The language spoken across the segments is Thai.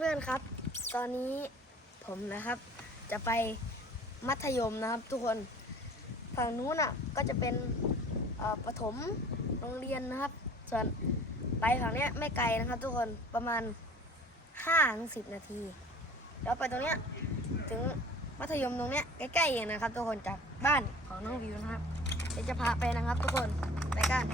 เพื่อนๆครับ ตอนนี้ผมนะครับ จะไปมัธยมนะครับ ทุกคนฝั่งนู้นอะก็จะเป็นประถมโรงเรียนนะครับ ส่วนไปฝั่งเนี้ยไม่ไกลนะครับ ทุกคนประมาณ5ถึง10 นาที แล้วไปตรงเนี้ยถึงมัธยมตรงเนี้ยใกล้ๆเองนะครับ ทุกคนจากบ้านของน้องวิวนะครับเดี๋ยวจะพาไปนะครับ ทุกคนไปกัน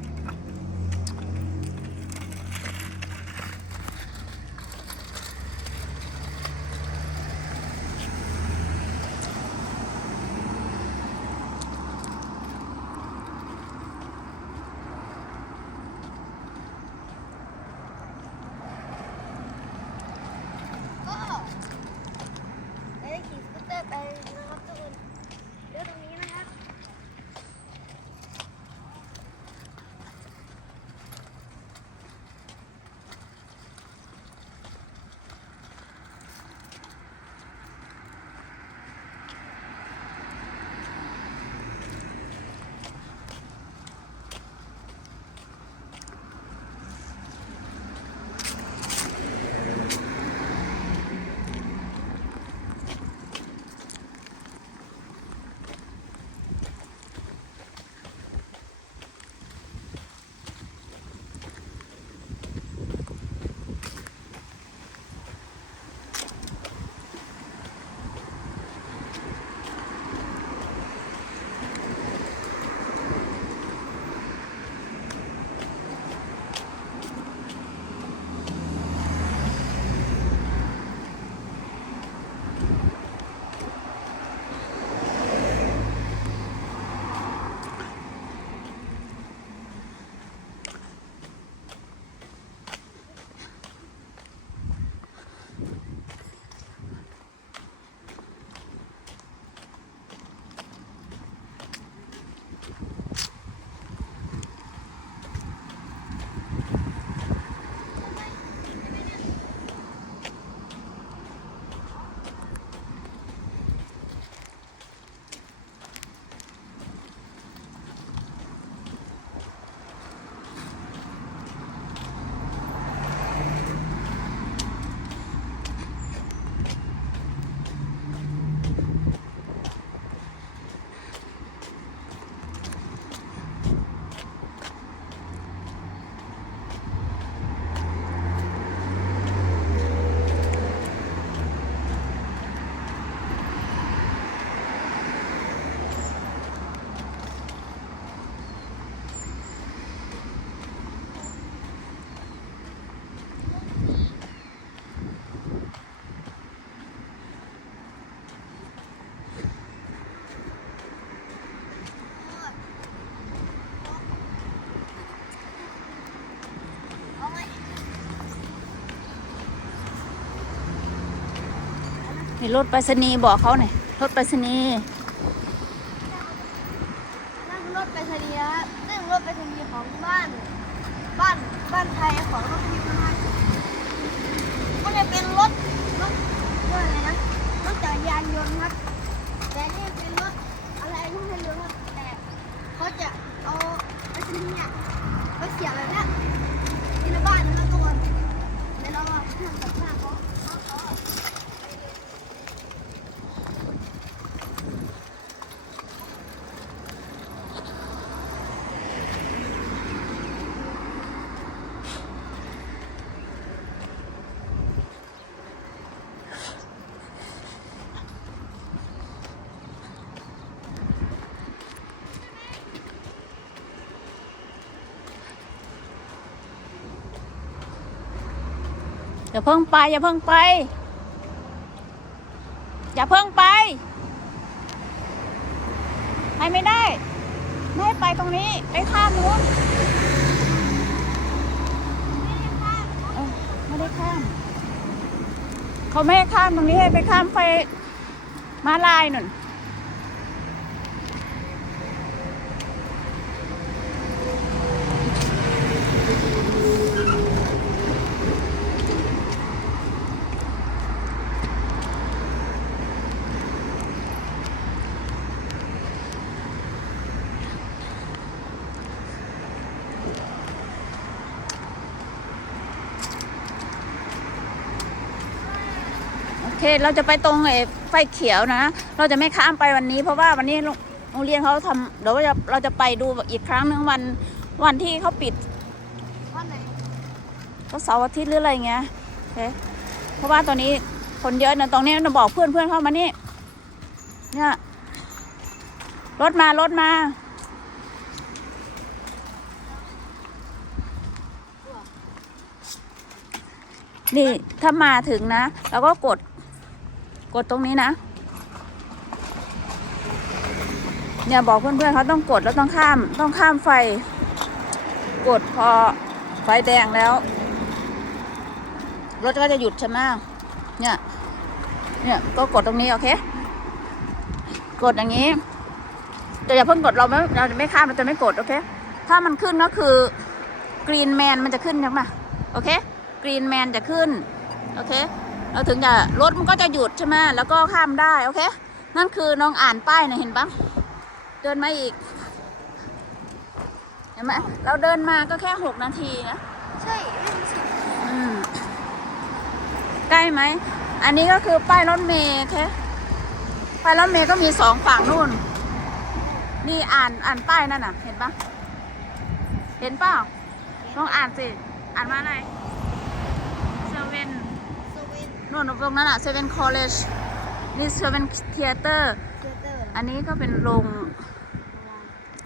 นี่รถไปรษณีย์บอกเขาหน่อยรถไปรษณีย์นั่งรถไปรษณีย์ครับนั่งรถไปรษณีย์ของบ้าน บ้านบ้านไทยของรถพิมพ์นะครับก็จะเป็นรถรถรถอะไรนะรถจักรยานยนต์ครับ แต่นี่เป็นรถอะไรไม่รู้ครับแต่เขาจะเอาไปรษณีย์เนี่ยไปเสียบแบบเนี้ยที่ในบ้านนะครับทุกคนเดี๋ยวเรามาทำกับข้าวเขาเขาเขา อย่าเพิ่งไป อย่าเพิ่งไป อย่าเพิ่งไป ไปไม่ได้ ไม่ไปตรงนี้ ไปข้ามนู้นไม่ได้ข้าม เขาไม่ให้ข้ามตรงนี้ให้ไปข้ามไฟมาลายหนุน เคเราจะไปตรงไอ้ไฟเขียวนะ เราจะไม่ข้ามไปวันนี้ เพราะว่าวันนี้โรงโรงเรียนเขาทำเดี๋ยวเราจะเราจะไปดูอีกครั้งหนึ่งวันวันที่เขาปิดว่าไหนก็เสาร์อาทิตย์หรืออะไรเงี้ยโอเคเพราะว่าตอนนี้คนเยอะนะตรงนี้เราบอกเพื่อนเพื่อนเข้ามานี่เนี่ยรถมารถมานี่ถ้ามาถึงนะเราก็กด กดตรงนี้นะ เนี่ยบอกเพื่อนๆเขาต้องกดแล้วต้องข้าม ต้องข้ามไฟ กดพอไฟแดงแล้ว รถก็จะหยุดใช่ไหมเนี่ย เนี่ยก็กดตรงนี้โอเค กดอย่างนี้ แต่อย่าเพิ่งกดเราไม่เราจะไม่ข้ามเราจะไม่กดโอเค ถ้ามันขึ้นก็คือกรีนแมนมันจะขึ้นใช่ไหมโอเคกรีนแมนจะขึ้น โอเค เราถึงจะรถมันก็จะหยุดใช่ไหมแล้วก็ข้ามได้โอเค นั่นคือน้องอ่านป้ายนะเห็นปะเดินมาอีก เห็นไหมเราเดินมาก็แค่หกนาทีนะใช่อืมใกล้ไหม อันนี้ก็คือป้ายรถเมล์แค่ป้ายรถเมล์ก็มีสองฝั่งนู่น นี่อ่านอ่านป้ายนั่นน่ะ เห็นปะเห็นเปล่าลองอ่านสิ อ่านว่าอะไรเซเว่น นนู่นตรงนั้นอะเซเว่นคอลเลจนี่เซเว่นเทเตอร์เทเตอร์อันนี้ก็เป็นโรง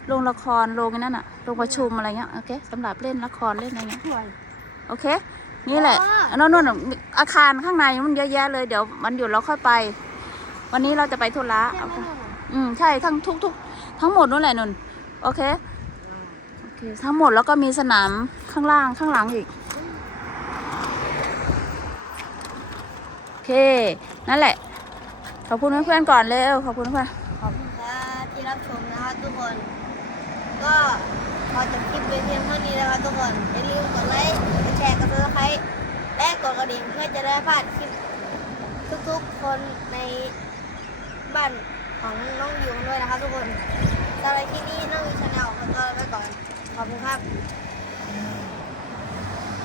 โรงละครโรงไอ้นั่นอะโรงประชุมอะไรเงี้ยโอเคสำหรับเล่นละครเล่นอะไรเงี้ยโอเค นี่แหละอันนั้นนู่นอาคารข้างในมันเยอะแยะเลยเดี๋ยวมันหยุดเราค่อยไป วันนี้เราจะไปธุระใช่โอไหมเคนุ่นอืมใช่ทั้งทุกทุกทั้งหมดนู่นแหละนุ่นโอเคโอเค ทั้งหมดแล้วก็มีสนามข้างล่างข้างหลังอีกโอ เค นั่นแหละ ขอบคุณเพื่อนๆก่อนเร็วขอบคุณเพื่อนขอบคุณครับที่รับชมนะครับทุกคน ก็ขอจบคลิปไปเพียงเท่านี้นะครับทุกคนอย่าลืมกดไลค์กดแชร์กดซับสไครต์และกดกระดิ่งเพื่อจะได้พลาดคลิปทุกๆคนในบ้านของน้องยูด้วยนะครับทุกคนสำหรับคลิปนี้น้องยูชาแนลขอตัวไปก่อนขอบคุณครับ